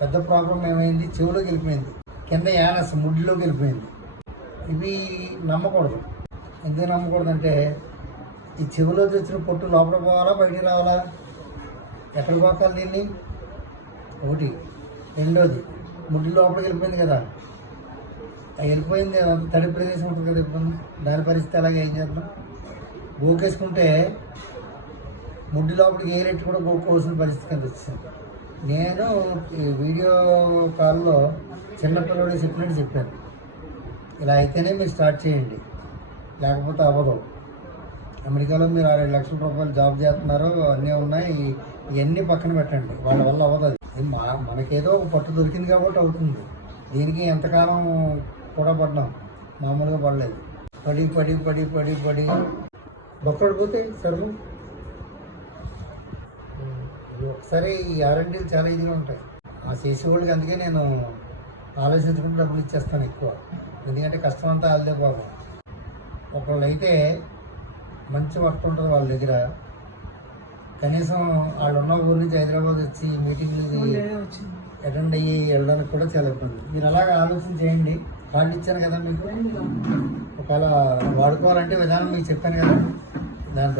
పెద్ద ప్రాబ్లం ఏమైంది? చెవిలోకి వెళ్ళిపోయింది. కింద యానస్ ముడ్లోకి వెళ్ళిపోయింది. ఇవి నమ్మకూడదు. ఎందుకు నమ్మకూడదు అంటే ఈ చెవిలో తెచ్చిన పొట్టు లోపల పోవాలా బయటికి రావాలా? ఎక్కడ పోకాలి దీన్ని? ఒకటి. రెండోది ముడ్డు లోపలికి వెళ్ళిపోయింది కదా. అది వెళ్ళిపోయింది కదా తడి ప్రదేశం ఉంటుంది కదా ఇప్పుడు. దాని పరిస్థితి అలాగే ఏం చేద్దాం? గోకేసుకుంటే ముడ్డు లోపలికి ఏరెట్టు కూడా గోకోవాల్సిన పరిస్థితి కనిపిస్తుంది. నేను ఈ వీడియో కాల్లో చిన్నపిల్లడు చెప్పినట్టు చెప్పాను. ఇలా అయితేనే మీరు స్టార్ట్ చేయండి. లేకపోతే అవ్వదు. అమెరికాలో మీరు ఆరేడు లక్షల రూపాయలు జాబ్ చేస్తున్నారు అన్నీ ఉన్నాయి. ఇవన్నీ పక్కన పెట్టండి. వాళ్ళ వల్ల అవ్వదు అది. మా మనకేదో ఒక పట్టు దొరికింది కాబట్టి అవుతుంది. దీనికి ఎంతకాలం కూడా పడ్డాం. మామూలుగా పడలేదు. పడి పడి పడి పడి పడి. బొక్కడిపోతే సరువు ఒకసారి ఈ ఆర్ఎండీలు చాలా ఇదిగా ఉంటాయి. ఆ చేసేవాళ్ళకి అందుకే నేను ఆలోచించుకుంటే డబ్బులు ఇచ్చేస్తాను ఎక్కువ. ఎందుకంటే కష్టం అంతా వాళ్ళదే బాబు ఒకళ్ళు అయితే మంచి వర్క్ ఉంటుంది వాళ్ళ దగ్గర. కనీసం వాళ్ళు ఉన్న ఊరి నుంచి హైదరాబాద్ వచ్చి మీటింగ్లు అటెండ్ అయ్యి వెళ్ళడానికి కూడా చాలా ఇబ్బంది. మీరు అలాగే ఆలోచన చేయండి. కార్డు ఇచ్చాను కదా మీకు? ఒకవేళ వాడుకోవాలంటే విధానం మీకు చెప్పాను కదా. దాన్ని